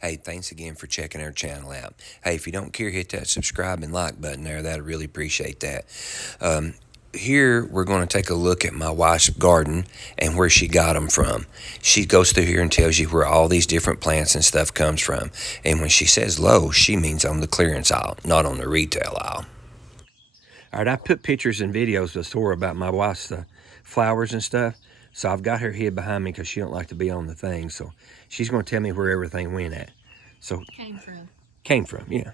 Hey, thanks again for checking our channel out. Hey, if you don't care, hit that subscribe and like button there. That'd really appreciate that. Here we're going to take a look at my wife's garden and where she got them from. She goes through here and tells you where all these different plants and stuff comes from. And when she says low, she means on the clearance aisle, not on the retail aisle. All right, I put pictures and videos of the store about my wife's flowers and stuff. So I've got her hid behind me because she don't like to be on the thing. So she's going to tell me where everything went at. So came from, yeah.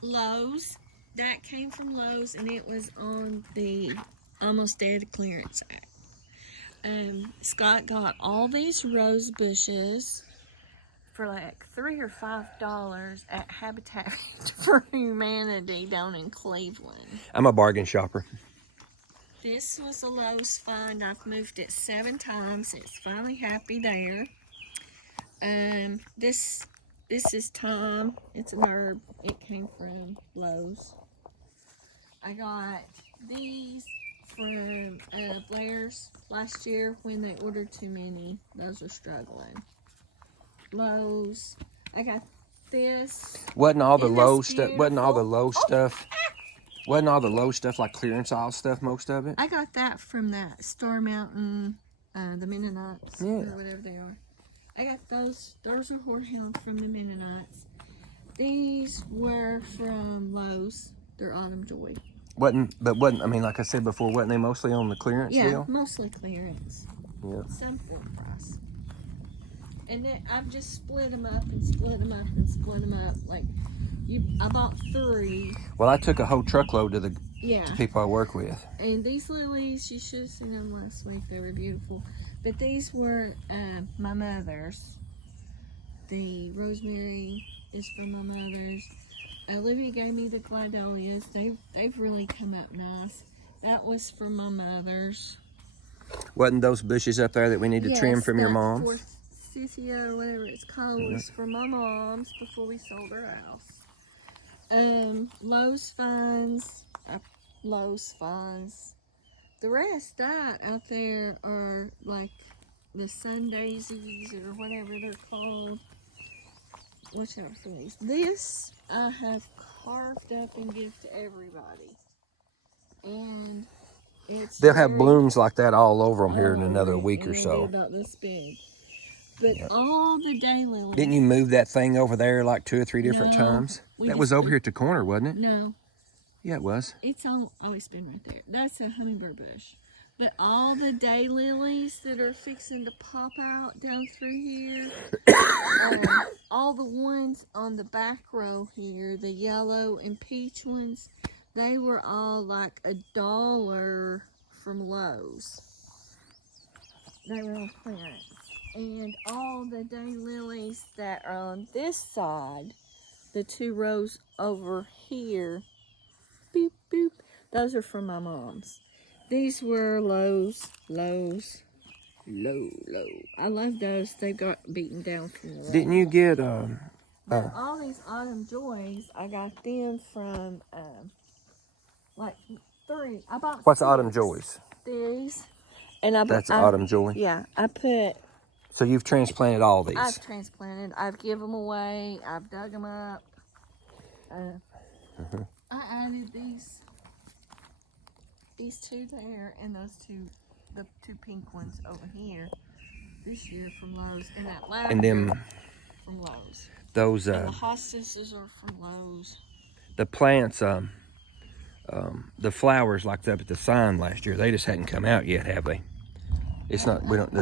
Lowe's. That came from Lowe's, and it was on the almost dead clearance act. Scott got all these rose bushes for like $3 or $5 at Habitat for Humanity down in Cleveland. I'm a bargain shopper. This was a Lowe's find. I've moved it 7 times. It's finally happy there. This is thyme. It's an herb. It came from Lowe's. I got these from Blair's last year when they ordered too many. Those are struggling. Lowe's. I got this. Wasn't all the Isn't low this stuff? Wasn't all the beautiful? low stuff? Wasn't all the low stuff like clearance aisle stuff? Most of it. I got that from that Star Mountain, the Mennonites, or whatever they are. I got those. Those are horehound from the Mennonites. These were from Lowe's. They're Autumn Joy. Wasn't I mean, like I said before, wasn't they mostly on the clearance deal? Mostly clearance. Yeah. Some full price. And then I've just split them up and split them up and split them up. Like, I bought 3. Well, I took a whole truckload to the people I work with. And these lilies, you should have seen them last week. They were beautiful. But these were my mother's. The rosemary is from my mother's. Olivia gave me the gladiolus. They've really come up nice. That was from my mother's. Wasn't those bushes up there that we need to trim from your mom's? Forsythia or whatever it's called was from my mom's before we sold her house. Lowe's finds. Lowe's finds. The rest out there are like the sun daisies or whatever they're called. Watch out for these. This I have carved up and give to everybody. And they'll have blooms like that all over them here in another week or so. About this big. But all the daylilies. Didn't you move that thing over there like 2 or 3 different times? That was over here at the corner, wasn't it? No. Yeah, it was. It's always been right there. That's a hummingbird bush. But all the daylilies that are fixing to pop out down through here, all the ones on the back row here, the yellow and peach ones, they were all like $1 from Lowe's. They were on clearance. And all the daylilies that are on this side, the 2 rows over here, boop, boop, those are from my mom's. These were Lowe's. Low. I love those. They got beaten down from the road. Didn't you get all these Autumn Joys, I got them from like 3. I bought what's 6. Autumn Joys? These. And That's Autumn Joy? Yeah, I put... So you've transplanted all these? I've transplanted. I've given them away. I've dug them up. I added these 2 there and those 2, the 2 pink ones over here this year from Lowe's, and that lavender and them from Lowe's. Those and the hostesses are from Lowe's. The plants, the flowers like up at the sign last year, they just hadn't come out yet, have they? It's not. We don't.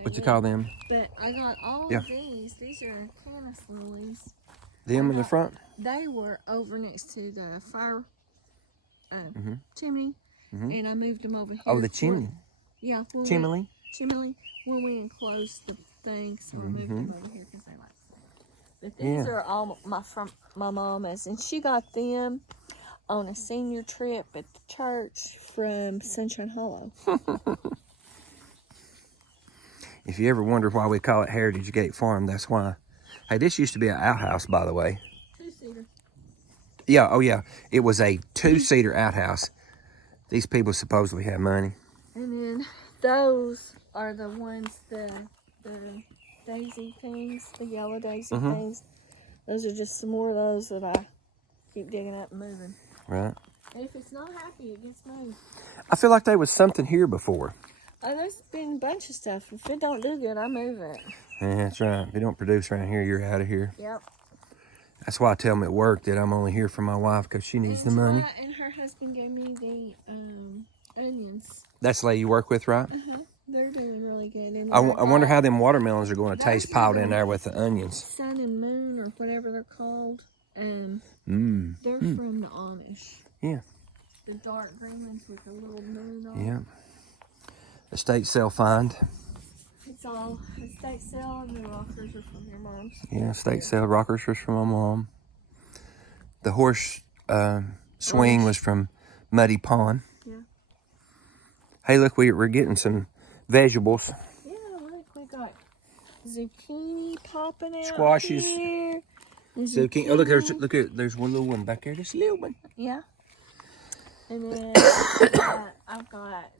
What you call them? But I got all of these. These are canis lilies. Them in the front. They were over next to the fire chimney, and I moved them over here. Oh, the chimney. Yeah. Chimney. When we enclosed the thing, so I moved them over here because I like them. But these are all from my mama's, and she got them on a senior trip at the church from Sunshine Hollow. If you ever wonder why we call it Heritage Gate Farm, that's why. Hey, this used to be an outhouse, by the way. 2-seater. Yeah, oh yeah. It was a 2-seater outhouse. These people supposedly have money. And then those are the ones, the daisy things, the yellow daisy Mhm. things. Those are just some more of those that I keep digging up and moving. Right. And if it's not happy, it gets moved. I feel like there was something here before. Oh, there's been a bunch of stuff. If it don't do good, I move it. Yeah, that's right. If you don't produce around here, you're out of here. Yep. That's why I tell them at work that I'm only here for my wife because she needs the money. And her husband gave me the onions. That's the lady you work with, right? They're doing really good. And I wonder how them watermelons are going to taste Those piled are in there with the onions. Sun and Moon or whatever they're called. Mmm. They're from the Amish. Yeah. The dark green ones with a little moon on. Yeah. Estate sale find. It's all estate sale, and the rockers are from your mom's. Yeah, estate sale. Rockers was from my mom. The horse swing was from Muddy Pond. Yeah. Hey, look, we're getting some vegetables. Yeah, look, we got zucchini popping out Squashes. here. Zucchini. Oh, look, there's one little one back there. Just a little one. Yeah. And then I've got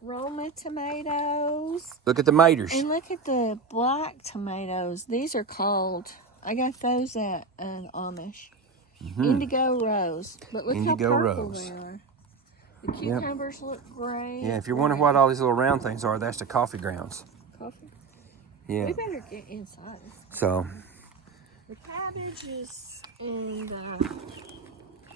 Roma tomatoes. Look at the maters. And look at the black tomatoes. These are called, I got those at an Amish. Indigo Rose. But look Indigo how purple Rose. they are. The cucumbers look great. Yeah, if you're wondering what all these little round things are, that's the coffee grounds. Coffee. Yeah. We better get inside. So, The cabbages and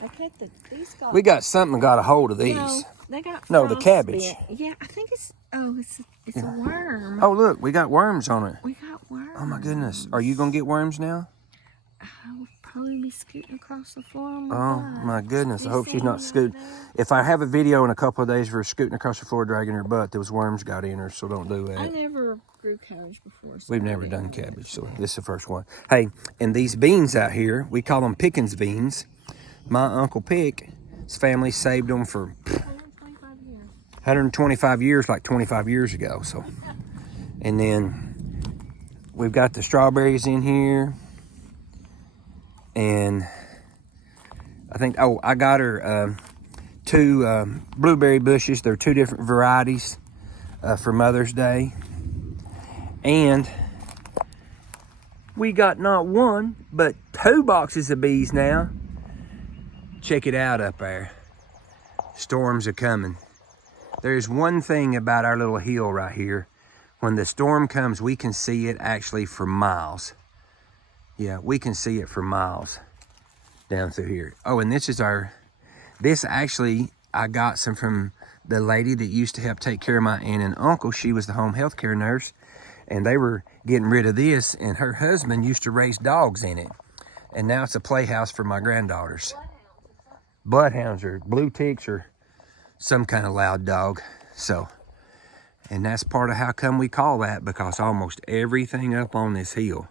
I cut these got. we got something got a hold of these. No, they got. No, the frost cabbage. bit. Yeah, I think it's. Oh, it's a worm. Oh, look, we got worms on it. We got worms. Oh, my goodness. Are you going to get worms now? I will probably be scooting across the floor on Oh, my butt. my goodness. I You hope she's see not me scooting. over there? If I have a video in a couple of days for scooting across the floor dragging her butt, those worms got in her, so don't do I that. never grew cabbage before. So We've I never didn't done know. cabbage, so this is the first one. Hey, and these beans out here, we call them Pickens beans. My Uncle Pick, his family saved them for 125 years. 125 years, like 25 years ago. So, and then we've got the strawberries in here, and I think I got her two blueberry bushes. They're two different varieties for Mother's Day, and we got not one but 2 boxes of bees now. Check it out up there. Storms are coming. There's one thing about our little hill right here. When the storm comes, we can see it actually for miles. Yeah, we can see it for miles down through here. Oh, and this actually, I got some from the lady that used to help take care of my aunt and uncle. She was the home health care nurse, and they were getting rid of this, and her husband used to raise dogs in it. And now it's a playhouse for my granddaughters. Bloodhounds or blue ticks or some kind of loud dog. So, and that's part of how come we call that, because almost everything up on this hill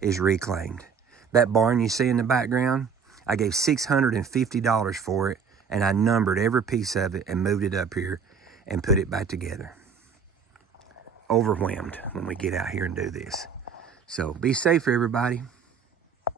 is reclaimed. That barn you see in the background, I gave $650 for it, and I numbered every piece of it and moved it up here and put it back together. Overwhelmed when we get out here and do this. So be safe, everybody.